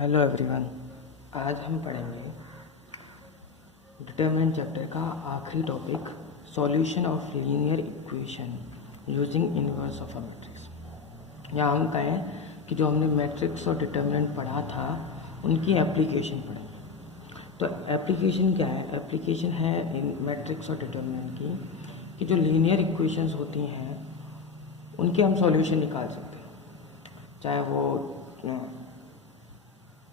Hello everyone. आज हम पढ़ेंगे डिटरमिनेंट चैप्टर का आखिरी topic solution of linear equation using inverse of a matrix. या हम कहें कि जो हमने मैट्रिक्स और डिटरमिनेंट पढ़ा था उनकी एप्लीकेशन पढ़ेंगे। तो एप्लीकेशन क्या है? एप्लीकेशन है इन मैट्रिक्स और डिटरमिनेंट की कि जो लीनियर इक्वेशंस होती हैं उनके हम सॉल्यूशन निकाल सकते हैं, चाहे वो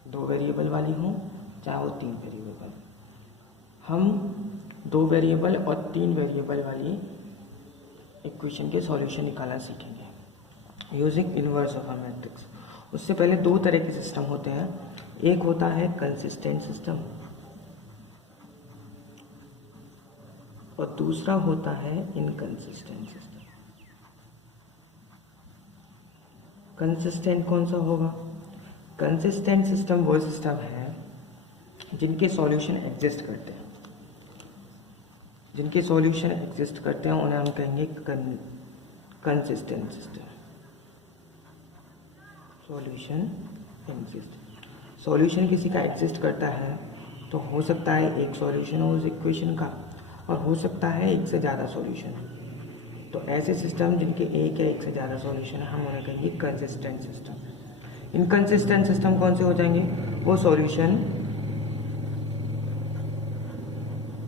2 वेरिएबल वाली हों चाहे वो 3 वेरिएबल वाली। हम 2 वेरिएबल और 3 वेरिएबल वाली इक्वेशन के सॉल्यूशन निकालना सीखेंगे using inverse of a matrix. उससे पहले 2 तरह के सिस्टम होते हैं। एक होता है कंसिस्टेंट सिस्टम और दूसरा होता है इनकंसिस्टेंट सिस्टम। कंसिस्टेंट कौन सा होगा? कंसिस्टेंट सिस्टम वो सिस्टम है जिनके सॉल्यूशन एग्जिस्ट करते हैं। जिनके सॉल्यूशन एग्जिस्ट करते हैं उन्हें हम कहेंगे consistent system. Solution exist, solution किसी का एग्जिस्ट करता है तो हो सकता है एक सॉल्यूशन हो उस इक्वेशन का और हो सकता है एक से ज़्यादा सॉल्यूशन। तो ऐसे सिस्टम जिनके एक या एक से ज़्यादा सॉल्यूशन है हम उन्हें कहेंगे कंसिस्टेंट सिस्टम। इनकंसिस्टेंट सिस्टम कौन से हो जाएंगे? वो सॉल्यूशन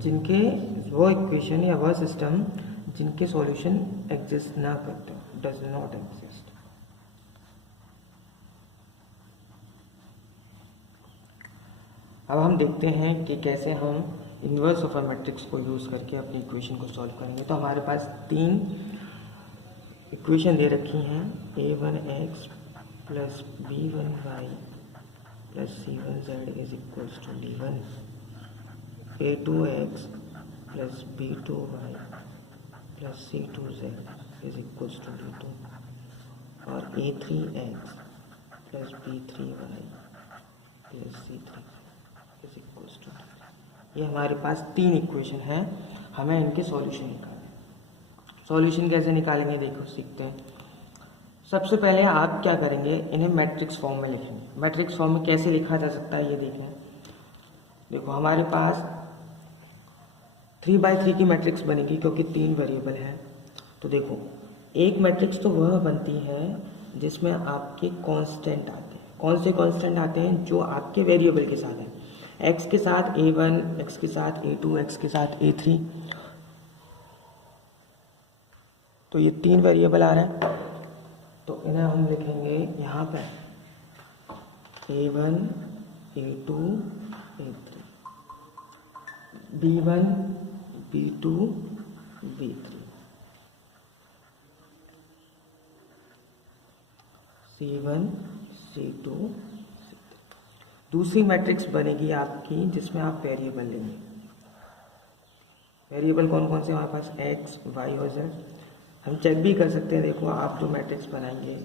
जिनके वो इक्वेशन या वह सिस्टम जिनके सॉल्यूशन एग्जिस्ट ना करते हो, डज नॉट एग्जिस्ट। अब हम देखते हैं कि कैसे हम इनवर्स ऑफ अ मैट्रिक्स को यूज़ करके अपनी इक्वेशन को सॉल्व करेंगे। तो हमारे पास 3 इक्वेशन दे रखी हैं, a1x plus b1y plus c1z is equals to d1, a2x plus b2y plus c2z is equals to d2 और a3x plus b3y plus c3 is equals to d। ये हमारे पास 3 इक्वेशन हैं, हमें इनके सॉल्यूशन निकालने। सॉल्यूशन कैसे निकालेंगे देखो सीखते हैं। सबसे पहले आप क्या करेंगे, इन्हें मैट्रिक्स फॉर्म में लिखेंगे। मैट्रिक्स फॉर्म में कैसे लिखा जा सकता है ये देखें। देखो हमारे पास 3×3 की मैट्रिक्स बनेगी क्योंकि 3 वेरिएबल है। तो देखो एक मैट्रिक्स तो वह बनती है जिसमें आपके कांस्टेंट आते हैं। कौन से कांस्टेंट आते हैं? जो आपके वेरिएबल के साथ हैं। एक्स के साथ a1, एक्स के साथ a2, एक्स के साथ a3। तो ये 3 वेरिएबल आ रहे हैं तो इन्हें हम लिखेंगे यहाँ पे a1, a2, a3, b1, b2, b3, c1, c2, c3। दूसरी मैट्रिक्स बनेगी आपकी जिसमें आप वेरिएबल लेंगे। वेरिएबल कौन कौन से हमारे पास? x, y और z। हम चेक भी कर सकते हैं, देखो आप जो मैट्रिक्स बनाएंगे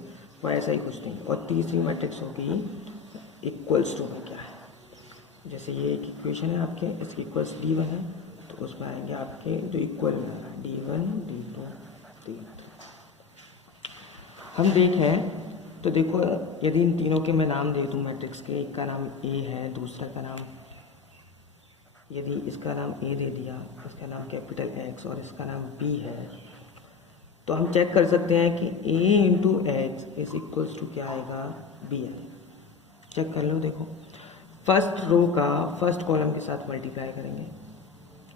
वो ऐसा ही कुछ नहीं। और तीसरी मैट्रिक्स होगी इक्वल्स टू में क्या है। जैसे ये एक इक्वेशन है आपके, इसकी इक्वल्स d1 है तो उसमें आएंगे आपके जो इक्वल में आएगा d1, d2, d3। हम देखें तो देखो यदि इन तीनों के मैं नाम दे दूँ मैट्रिक्स के, एक का नाम a है, दूसरा का नाम, यदि इसका नाम a दे दिया, इसका नाम कैपिटल X और इसका नाम b है, तो हम चेक कर सकते हैं कि a into x is equals to क्या आएगा? b आएगा। चेक कर लो, देखो फर्स्ट रो का फर्स्ट कॉलम के साथ मल्टीप्लाई करेंगे,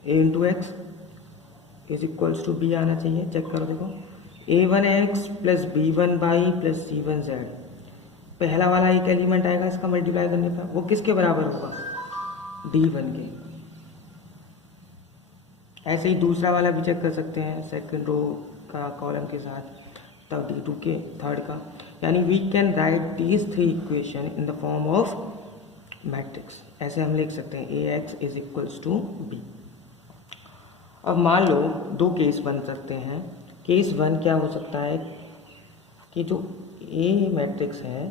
a into x is equals to b आना चाहिए। चेक करो, देखो a1x plus b1y plus c1z, पहला वाला एक एलिमेंट आएगा इसका मल्टीप्लाई करने पर, वो किसके बराबर होगा? d1 के। ऐसे ही दूसरा वाला भी चेक कर सकते हैं, सेकंड रो का कॉलम के साथ, तब d2 के थर्ड का। यानी we can write these 3 equation in the form of matrix. ऐसे हम लिख सकते हैं ax is equals to b। अब मान लो 2 केस बन सकते हैं। केस 1 क्या हो सकता है कि जो a मैट्रिक्स है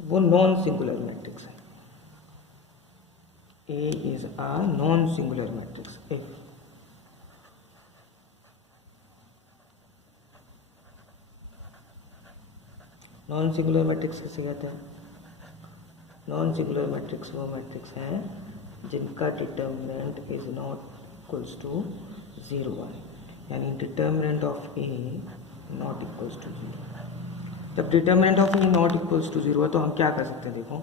वो नॉन सिंगुलर मैट्रिक्स है। a is a non singular matrix. Non singular matrix किसे कहते हैं? नॉन सिंगुलर मैट्रिक्स वो मैट्रिक्स हैं जिनका determinant is not equals to 0 है, यानी determinant of A not equals to 0। जब determinant of A not equals to 0 है तो हम क्या कर सकते हैं, देखो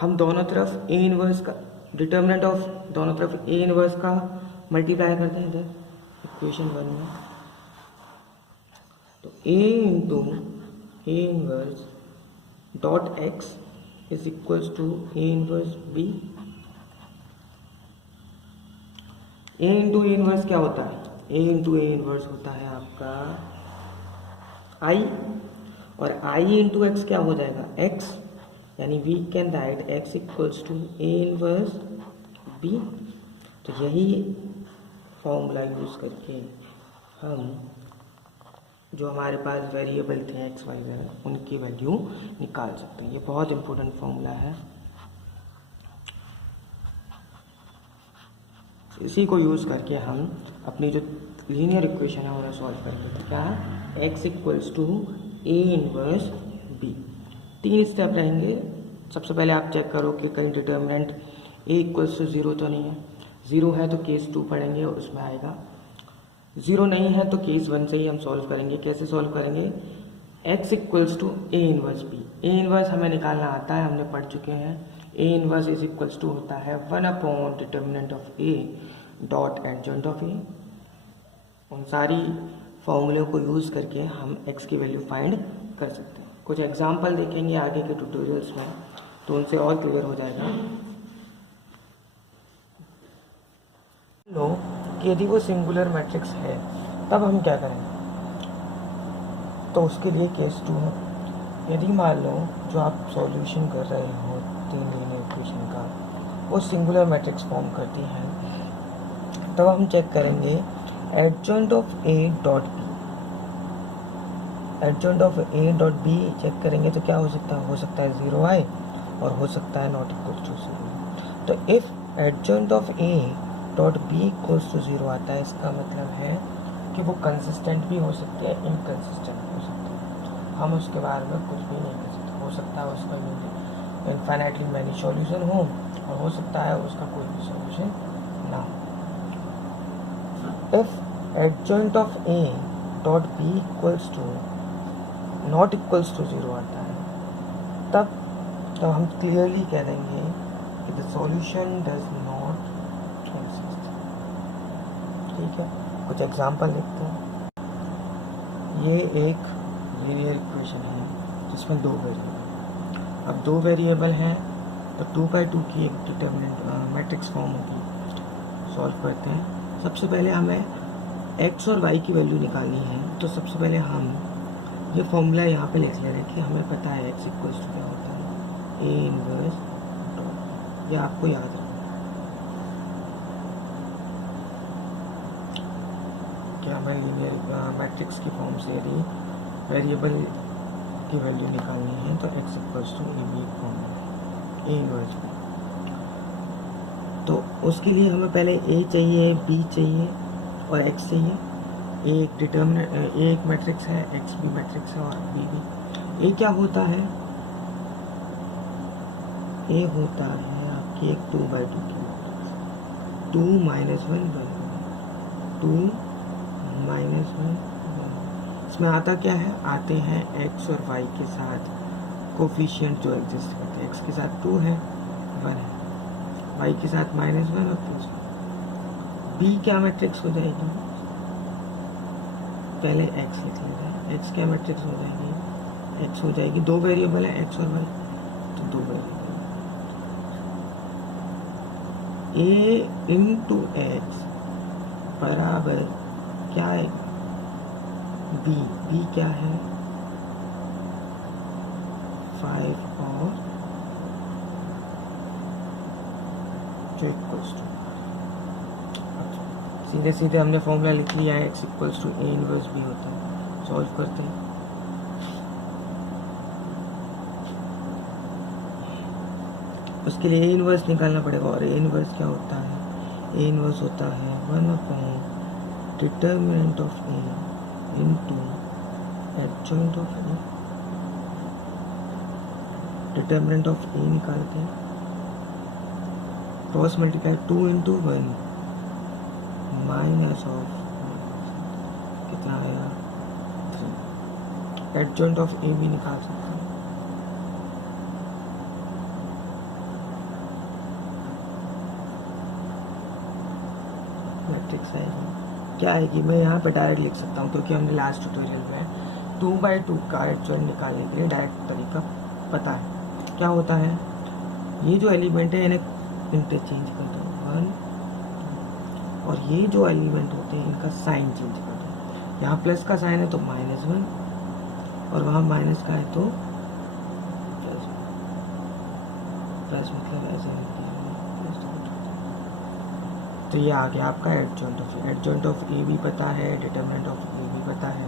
हम दोनों तरफ ए इनवर्स का डिटर्मिनेंट ऑफ दोनों तरफ ए इनवर्स का मल्टीप्लाई करते हैं इधर इक्वेशन 1 में। तो A into A inverse dot X is equals to A inverse B. A into A inverse क्या होता है, ए इंटू ए इनवर्स होता है आपका आई, और आई इंटू एक्स क्या हो जाएगा एक्स, यानी we can write x equals to A inverse B. तो यही फॉर्मूला यूज करके हम जो हमारे पास वेरिएबल थे एक्स वाई जेड उनकी वैल्यू निकाल सकते हैं। ये बहुत इंपॉर्टेंट फॉर्मूला है, इसी को यूज करके हम अपनी जो लीनियर इक्वेशन है उन्हें सॉल्व करेंगे। तो क्या है, x equals to A inverse B. 3 step रहेंगे। सबसे पहले आप चेक करो कि कहीं डिटर्मिनेंट ए इक्वल्स टू 0 तो नहीं है। 0 है तो केस 2 पढ़ेंगे और उसमें आएगा। 0 नहीं है तो केस 1 से ही हम सॉल्व करेंगे। कैसे सॉल्व करेंगे, x equals to A inverse B. A inverse हमें निकालना आता है, हमने पढ़ चुके हैं। A inverse is equals to होता है 1 upon determinant of A dot adjoint of A. उन सारी फॉर्मूले को यूज़ करके हम x की वैल्यू फाइंड कर सकते हैं। कुछ एग्जाम्पल देखेंगे आगे के ट्यूटोरियल्स में तो उनसे और क्लियर हो जाएगा। लो कि यदि वो सिंगुलर मैट्रिक्स है तब हम क्या करेंगे, तो उसके लिए केस 2 है। यदि मान लो जो आप सॉल्यूशन कर रहे हो 3 लीनियर इक्वेशन का वो सिंगुलर मैट्रिक्स फॉर्म करती है, तब हम चेक करेंगे adjoint of A dot B. Adjoint of A dot B check करेंगे तो क्या हो सकता है 0 आए और हो सकता है नॉट इक्वल टू 0। तो if adjoint of A dot B equals to 0 आता है, इसका मतलब है कि वो कंसिस्टेंट भी हो सकती है, इनकंसिस्टेंट भी हो सकती है। हम उसके बारे में कुछ भी नहीं कर सकते। हो सकता है उसका इनफाइनाइटली मैनी सॉल्यूशन हो और हो सकता है उसका कोई भी सॉल्यूशन ना हो। If adjoint of A dot B equals to not equals to 0 आता है, तब तो हम क्लियरली कह देंगे कि the solution does not exist. ठीक है, कुछ एग्जांपल देखते हैं। ये एक लीनियर इक्वेशन है जिसमें 2 वेरिएबल। अब 2 वेरिएबल हैं तो 2×2 की एक डिटर्मिनेंट मैट्रिक्स फॉर्म होगी। सॉल्व करते हैं। सबसे पहले हमें x और y की वैल्यू निकालनी है, तो सबसे पहले हम ये फॉर्मूला यहाँ पे लिख ले रहे हैं कि हमें पता है x इक्वल्स टू क्या होता है ए इनवर्स डॉट। ये आपको याद रखना कि हमें लीनियर मैट्रिक्स की फॉर्म से यदि वेरिएबल की वैल्यू निकालनी है तो x equals to A B form A inverse B. तो उसके लिए हमें पहले a चाहिए, b चाहिए और x चाहिए। ए एक डिटर्मिनेंट, ए एक मैट्रिक्स है, x भी मैट्रिक्स है और b भी। a क्या होता है, a होता है आपकी एक 2×2 की मैट्रिक्स। 2 - 1 1 2 - 1 1। इसमें आता क्या है, आते हैं x और y के साथ कोफिशिएंट जो एग्जिस्ट करते हैं। x के साथ 2 है, 1 है, y के साथ -1 और +1। b क्या मैट्रिक्स हो जाएगी, पहले x लिख लेते हैं। x क्या मैट्रिक्स हो जाएगी, x हो जाएगी 2 वेरिएबल है x और y, तो 2 वेरिएबल a इंटू एक्स बराबर क्या है b। b क्या है 5 और जो इक्वल्स टू। सीधे सीधे हमने फॉर्मूला लिख लिया है x equals to A inverse B होता है। सॉल्व करते हैं। उसके लिए ए इनवर्स निकालना पड़ेगा और ए इनवर्स क्या होता है, ए इनवर्स होता है 1 upon determinant of A into adjoint of A determinant of A निकालते हैं, cross multiply 2 into 1 minus of कितना आएगा 3। एडजॉइंट ऑफ ए भी निकाल सकते हैं, मैट्रिक्स आएगी क्या आएगी, मैं यहाँ पे डायरेक्ट लिख सकता हूँ क्योंकि हमने लास्ट ट्यूटोरियल में 2/2 का एडजॉइंट निकालने के लिए डायरेक्ट तरीका पता है। क्या होता है, ये जो एलिमेंट है इन्हें इंटरचेंज कर दो 1, और ये जो एलिमेंट होते हैं इनका साइन चेंज कर दो। यहाँ प्लस का साइन है तो -1, और वहाँ माइनस का है तो प्लस मतलब ऐसे तो ये आ गया आपका एडजॉइंट ऑफ ए भी पता है, डिटर्मिनेंट ऑफ ए भी पता है,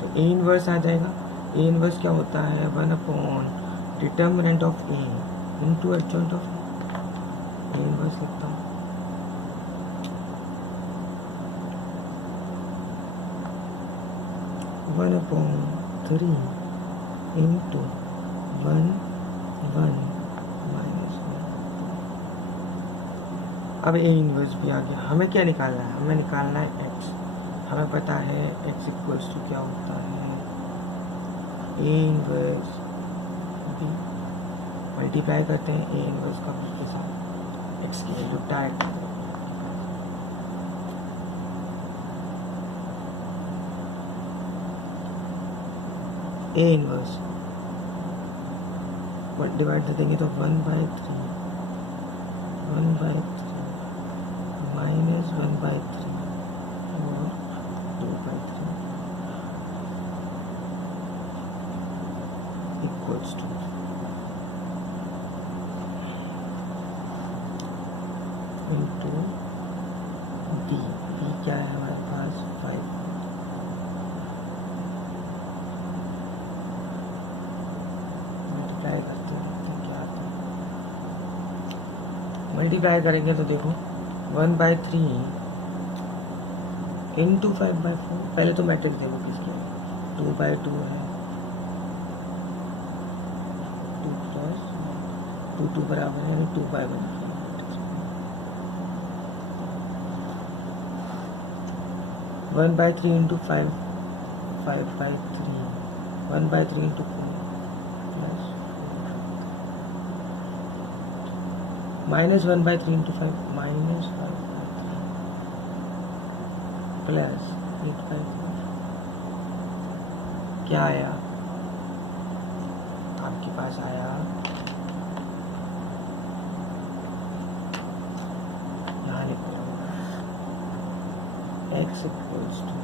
तो ए इनवर्स आ जाएगा। ए इनवर्स क्या होता है 1/, determinant of A into adjoint of A inverse लिखता हूँ। One upon 3 into 1 1 minus 1। अब ए इनवर्स भी आ गया। हमें क्या निकालना है, हमें निकालना है एक्स। हमें पता है एक्स इक्वल्स टू क्या होता है ए इनवर्स बी, मल्टीप्लाई करते हैं ए इनवर्स का बी के साथ, एक्स की value direct A inverse divide कर देंगे तो 1/3 माइनस 1/3 और 2/3 equals to into B. B क्या है हमारे पास 5। मल्टीप्लाई करते हैं क्या आता है, मल्टीप्लाई करेंगे तो देखो 1/3 इंटू 5/4। पहले तो मैट्रिक्स देखो किसकी है, 2/2 है, 2 प्लस 2 बराबर है 2/1। 1/3 into 5 5/3 1/3 into 4 plus minus 1/3 into 5 minus 5/3 plus 8/4। क्या आया आपके पास, आया यहाँ लिख रहा हूँ x equals to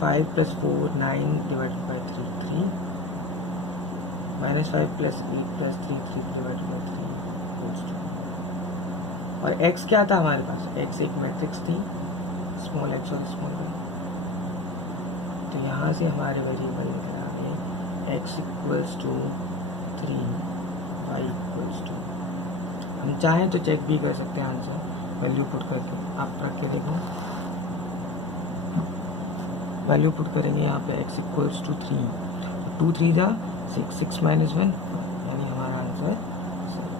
5 + 4 9 divided by 3 3 -5 + 8 + 3 3 divided by 3 equals to, और x क्या था हमारे पास, x एक मैट्रिक्स थी स्मॉल x और स्मॉल y, तो यहाँ से हमारे वेरिएबल निकल आ गए x equals to 3 y equals to. हम चाहें तो चेक भी कर सकते हैं आंसर वैल्यू पुट करके, आप रख के देखो वैल्यू पुट करेंगे यहाँ पे x इक्वल्स टू 3, 2 3 जा 6 6 माइनस 1, यानी हमारा आंसर सही।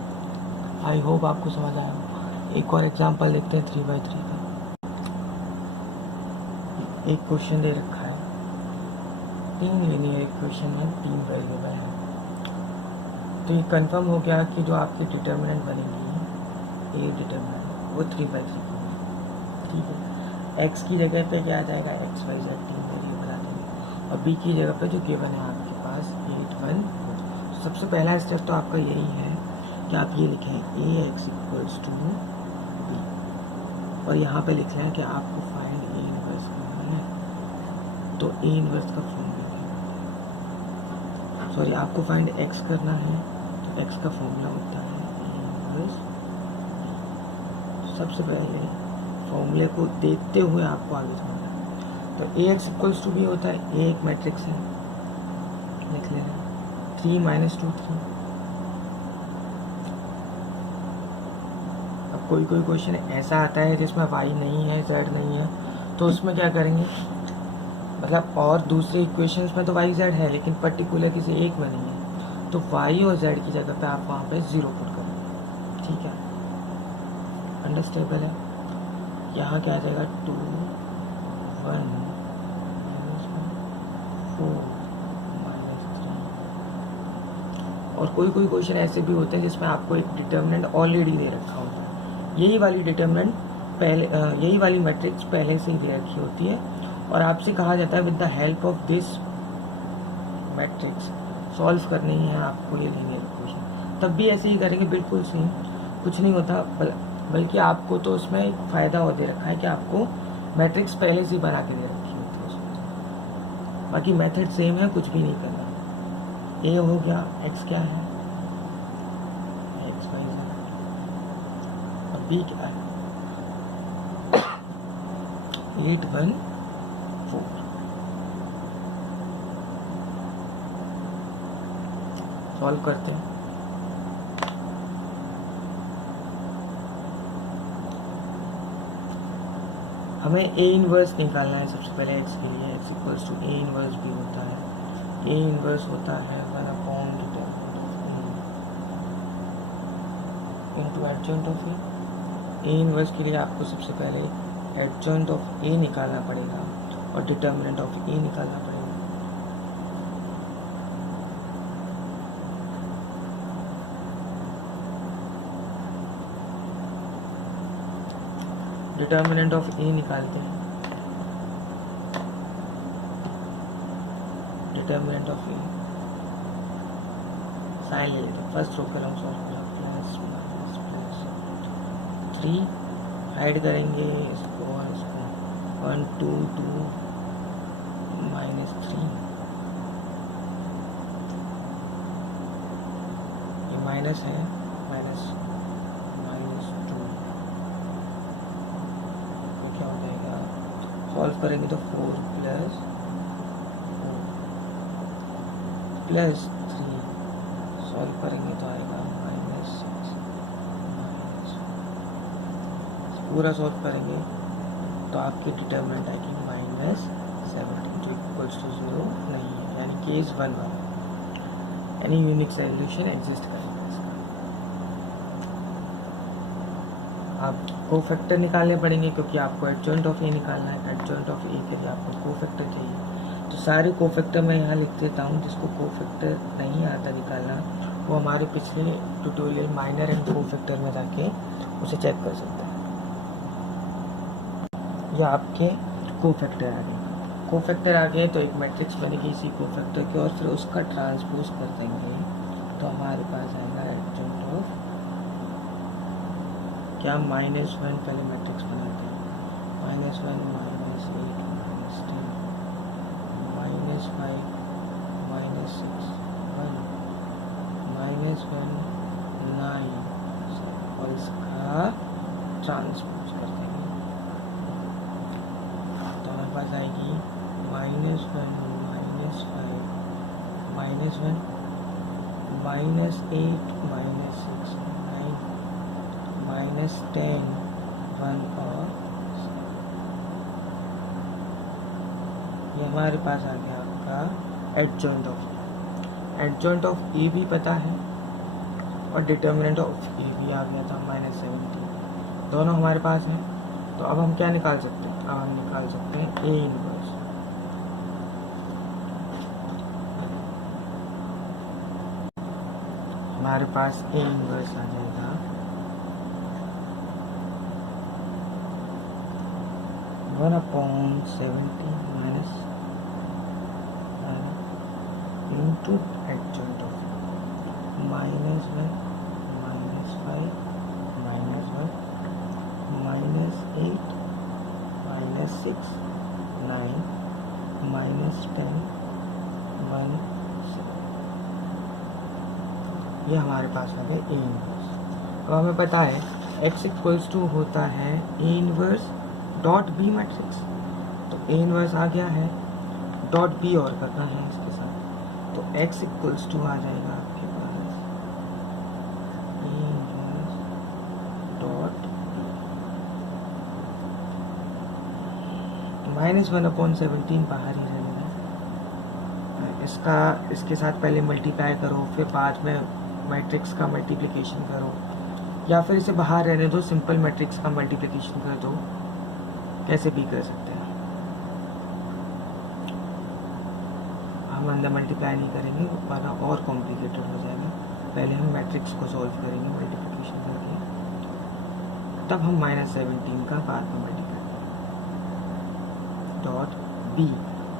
आई होप आपको समझ आया। एक और एग्जांपल देखते हैं 3/3 का। एक क्वेश्चन दे रखा है, 3 लीनियर इक्वेशन में 3 वेरिएबल है, तो ये कंफर्म हो गया कि जो आपकी डिटर्मिनेंट बनेगी ए डिटर्मिनेंट वो 3/3 की है। ठीक है, x की जगह पे क्या आ जाएगा x y z 3 वेरिएबल आ जाएंगे, और b की जगह पे जो गिवन है आपके पास 8 1। तो सबसे पहला स्टेप तो आपका यही है कि आप ये लिखें ax इक्वल्स टू b, और यहाँ पे लिख लें कि आपको फाइंड a इनवर्स करना है, तो a इनवर्स का फॉर्मूला सॉरी आपको फाइंड x करना है, तो x का फॉर्मूला होता है a इनवर्स। सबसे पहले फॉर्मूले को देखते हुए आपको आगे समझना है, तो ax इक्वल्स टू b होता है, a एक मैट्रिक्स है, लिख लेना 3 - 2 3। अब कोई क्वेश्चन ऐसा आता है जिसमें y नहीं है z नहीं है, तो उसमें क्या करेंगे, मतलब और दूसरे इक्वेशंस में तो y z है लेकिन पर्टिकुलर किसी एक में नहीं है, तो y और z की जगह पे आप वहाँ पे 0 पुट करेंगे, ठीक है, अंडरस्टेबल है। यहाँ क्या आ जाएगा 2 1 4 -3। और कोई कोई क्वेश्चन ऐसे भी होते हैं जिसमें आपको एक डिटर्मिनेंट ऑलरेडी दे रखा होता है, यही वाली डिटर्मिनेंट पहले यही वाली मैट्रिक्स पहले से ही दे रखी होती है, और आपसे कहा जाता है with the help of this matrix solve करनी है आपको ये लीनियर इक्वेशन। तब भी ऐसे ही करेंगे, बिल्कुल सेम, कुछ नहीं होता, बल्कि आपको तो उसमें एक फ़ायदा और दे रखा है कि आपको मैट्रिक्स पहले से ही बना के दे रखी होती है उसमें। बाकी मेथड सेम है, कुछ भी नहीं करना। ए हो गया, एक्स क्या है, एक्स वाई जेड, और बी क्या है 8 1 4। सॉल्व करते हैं। हमें ए इनवर्स निकालना है सबसे पहले एक्स के लिए। X equals to A inverse भी होता है, ए इनवर्स होता है 1/() into adjoint of A. A inverse के लिए आपको सबसे पहले एडजॉइंट ऑफ ए निकालना पड़ेगा और डिटर्मिनेंट ऑफ ए निकालना पड़ेगा। डिटर्मिनेंट ऑफ ए निकालते हैं। डिटर्मिनेंट ऑफ ए साइन ले लेते हैं, फर्स्ट रो कलम सॉल्व किया, प्लस माइनस प्लस 3 ऐड करेंगे इसको 1 2 2 -3, ये माइनस है, माइनस 2 क्या हो जाएगा, सॉल्व करेंगे तो 4 प्लस 3 सॉल्व करेंगे तो आएगा -6 पूरा सॉल्व करेंगे तो आपकी डिटर्मिनेंट आएगी -17 जो इक्वल्स टू 0 नहीं है, यानी केस 1 वाला, यानी यूनिक सॉल्यूशन एग्जिस्ट करेगा इसका। आप कोफैक्टर निकालने पड़ेंगे क्योंकि आपको एडजॉइंट ऑफ ए निकालना है। एडजॉइंट ऑफ ए के लिए आपको कोफैक्टर चाहिए, तो सारे कोफैक्टर मैं यहाँ लिख देता हूँ। जिसको कोफैक्टर नहीं आता निकालना वो हमारे पिछले ट्यूटोरियल माइनर एंड कोफैक्टर में जाके उसे चेक कर सकते हैं। या आपके कोफैक्टर आ गए, कोफैक्टर आ गए तो एक मैट्रिक्स बनेगी इसी कोफैक्टर की, और फिर उसका ट्रांसपोज कर देंगे तो हमारे पास आएगा एडजॉइंट ऑफ क्या, -1 पहले मैट्रिक्स बनाते हैं, -1 -8 -10 -5 -6 1 -1 9 और इसका ट्रांसपोज कर देंगे तो हमारे पास आएगी -1 -5 -1 -8 -6 -10 1 और 7। ये हमारे पास आ गया आपका एडजॉइंट ऑफ ए भी पता है और डिटर्मिनेंट ऑफ ए भी आ गया था -17, दोनों हमारे पास हैं। तो अब हम क्या निकाल सकते हैं, अब हम निकाल सकते हैं ए इनवर्स। हमारे पास ए इनवर्स आ जाएगा 1/70 माइनस इंटू एडजॉइंट ऑफ -1 -5 -1 -8 -6 9 -10 1 7। ये हमारे पास आ गया ए इनवर्स। अब हमें पता है x इक्वल्स टू होता है A inverse dot B matrix, तो ए इनवर्स आ गया है, डॉट बी और करना है इसके साथ, तो x इक्वल्स टू आ जाएगा आपके पास ए इनवर्स डॉट -1/17 बाहर ही रहेगा, इसके साथ पहले मल्टीप्लाई करो, फिर बाद में मैट्रिक्स का मल्टीप्लिकेशन करो, या फिर इसे बाहर रहने दो, सिंपल मैट्रिक्स का मल्टीप्लिकेशन कर दो, कैसे भी कर सकते हैं। हम अंदर मल्टीप्लाई नहीं करेंगे वरना और कॉम्प्लिकेटेड हो जाएगा। पहले हम मैट्रिक्स को सॉल्व करेंगे मल्टीप्लिकेशन करके, तब हम -17 का बाद में मल्टीप्लाई करेंगे। डॉट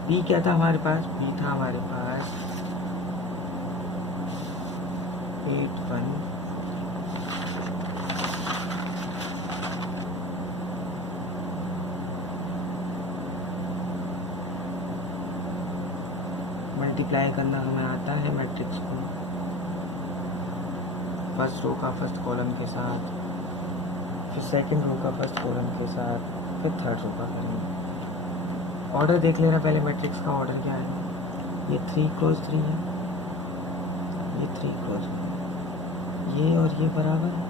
बी क्या था हमारे पास? बी था हमारे पास 81 मल्टीप्लाई करना हमें आता है मैट्रिक्स को फर्स्ट रो का फर्स्ट कॉलम के साथ, फिर सेकंड रो का फर्स्ट कॉलम के साथ, फिर थर्ड रो का करेंगे। ऑर्डर देख लेना पहले, मैट्रिक्स का ऑर्डर क्या है। ये 3x3 है, ये 3x3, ये और ये बराबर है,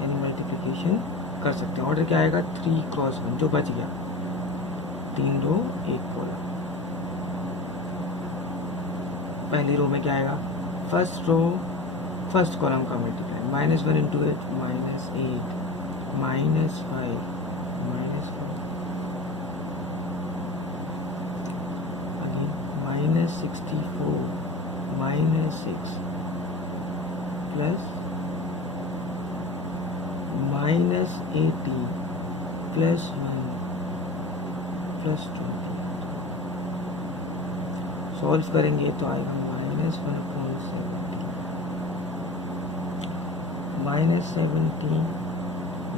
यानी मल्टीप्लिकेशन कर सकते हैं। ऑर्डर क्या आएगा? 3x1, जो बच गया, 3 रो 1 कॉलम। पहली रो में क्या आएगा? फर्स्ट रो फर्स्ट कॉलम का multiply, -1 × 8 -8 -5 -64 -6 plus -80 plus 1 plus 20। Solve करेंगे तो आएगा -1/17 -17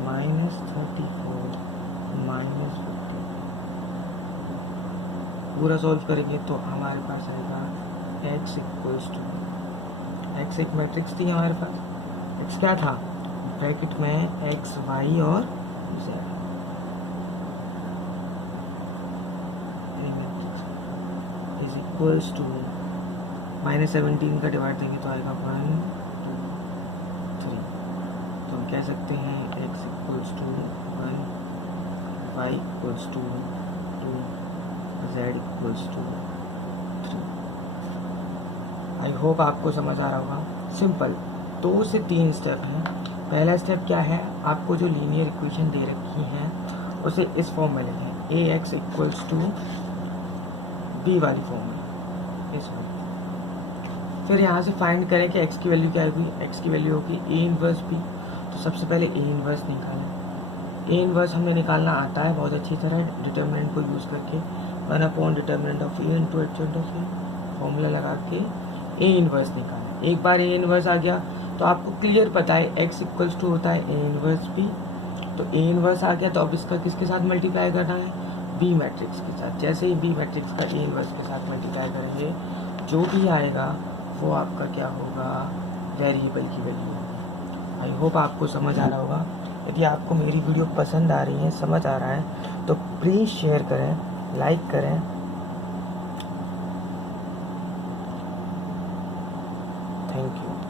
-34 -50। पूरा सॉल्व करेंगे तो हमारे पास आएगा x एक मैट्रिक्स थी हमारे पास। x क्या था? ब्रैकेट में x, y और z। इज इक्वल्स टू -17 का डिवाइड देंगे तो आएगा 1 2 3। तो हम कह सकते हैं x equals to 1, y equals to 2, z equals to 3। I hope आपको समझ आ रहा होगा। सिंपल 2 से 3 स्टेप हैं। पहला स्टेप क्या है? आपको जो लीनियर इक्वेशन दे रखी है उसे इस फॉर्म में लिखें, ax इक्वल्स टू b वाली फॉर्म में, इस फॉर्म। फिर यहाँ से फाइंड करें कि x की वैल्यू क्या होगी। x की वैल्यू होगी a इनवर्स b। तो सबसे पहले a इनवर्स निकालें। a इनवर्स हमें निकालना आता है बहुत अच्छी तरह, डिटर्मिनेंट को यूज़ करके determinant of a into adjoint of a, formula लगा के a इनवर्स निकालें। एक बार a इनवर्स आ गया तो आपको क्लियर पता है x इक्वल्स टू होता है a इनवर्स b। तो a इनवर्स आ गया तो अब इसका किसके साथ मल्टीप्लाई करना है? b मैट्रिक्स के साथ। जैसे ही b मैट्रिक्स का a इनवर्स के साथ मल्टीप्लाई करेंगे, जो भी आएगा वो आपका क्या होगा? वेरिएबल की वैल्यू होगी। आई होप आपको समझ आ रहा होगा। यदि आपको मेरी वीडियो पसंद आ रही है, समझ आ रहा है, तो प्लीज़ शेयर करें, लाइक करें। Thank you.